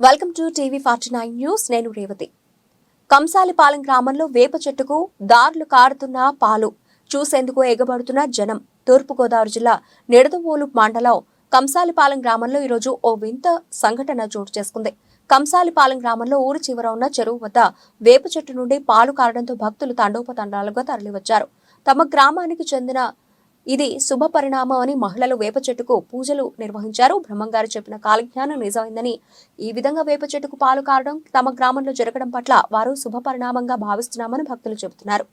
Welcome to TV 49 news. నేను రేవతి. కంసాలిపాలెం గ్రామంలో వేప చెట్టుకు దారులు కారుతున్న పాలు చూసేందుకు ఎగబడుతున్న జనం. తూర్పుగోదావరి జిల్లా నిడదవోలు మండలం కంసాలిపాలెం గ్రామంలో ఈరోజు ఓ వింత సంఘటన చోటు చేసుకుంది. కంసాలిపాలెం గ్రామంలో ఊరి చివర ఉన్న చెరువు వద్ద వేప చెట్టు నుండి పాలు కారడంతో భక్తులు తండోపతండాలుగా తరలివచ్చారు. తమ గ్రామానికి చెందిన ఇది శుభ పరిణామం అని మహిళలు వేప చెట్టుకు పూజలు నిర్వహించారు. బ్రహ్మంగారు చెప్పిన కాలజ్ఞానం నిజమైందని, ఈ విధంగా వేప చెట్టుకు పాలు కారడం తమ గ్రామంలో జరగడం పట్ల వారు శుభ పరిణామంగా భావిస్తున్నామని భక్తులు చెబుతున్నారు.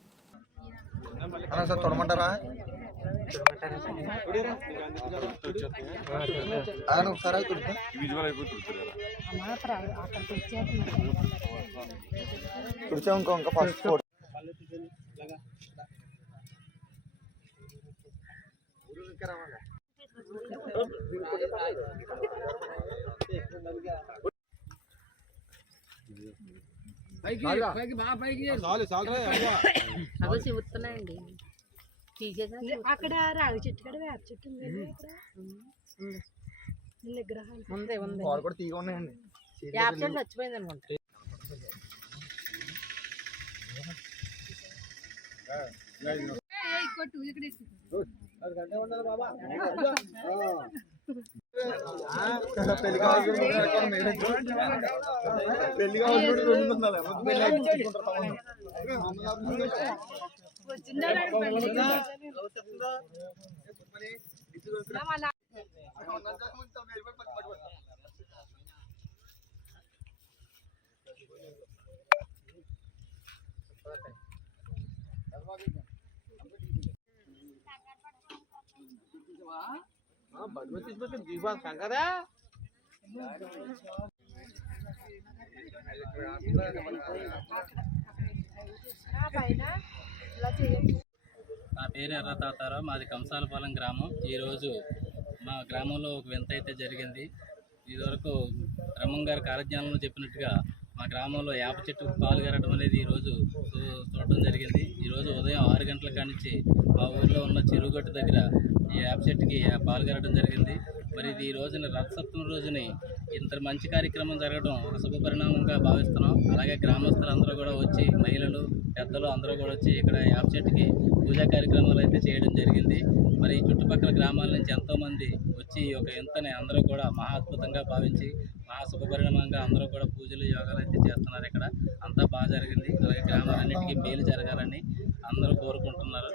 చెబుతున్నాయండి అక్కడ రావి చెట్టు కూడా వేప చెట్టు విగ్రహాలు వేప చెట్టు చచ్చిపోయింది అనుకుంటా. నా పేరు ఎర్ర తాతారావు, మాది కంసాలపాలెం గ్రామం. ఈరోజు మా గ్రామంలో ఒక వింత అయితే జరిగింది. ఇదివరకు బ్రహ్మంగారి కాలజ్ఞానంలో చెప్పినట్టుగా మా గ్రామంలో వేప చెట్టు పాలు గరడం అనేది ఈరోజు చూడటం జరిగింది. ఈరోజు ఉదయం 6 గంటల కానించి మా ఊరిలో ఉన్న చెరువుగట్టు దగ్గర ఈ వేప చెట్టుకి పాలు గరడం జరిగింది. మరి ఇది ఈ రోజున రథసప్తమి రోజుని ఇంత మంచి కార్యక్రమం జరగడం ఒక శుభ పరిణామంగా భావిస్తున్నాం. అలాగే గ్రామస్తులందరూ కూడా వచ్చి, మహిళలు, పెద్దలు అందరూ కూడా వచ్చి ఇక్కడ వేప చెట్టుకి పూజా కార్యక్రమాలు అయితే చేయడం జరిగింది. మరి చుట్టుపక్కల గ్రామాల నుంచి ఎంతోమంది వచ్చి ఒక ఇంతని అందరూ కూడా మహా అద్భుతంగా భావించి మహా శుభ పరిణామంగా అందరూ కూడా పూజలు, యోగాలు అయితే చేస్తున్నారు. ఇక్కడ అంతా బాగా జరిగింది. అలాగే గ్రామాలన్నిటికీ మేలు జరగాలని అందరూ కోరుకుంటున్నారు.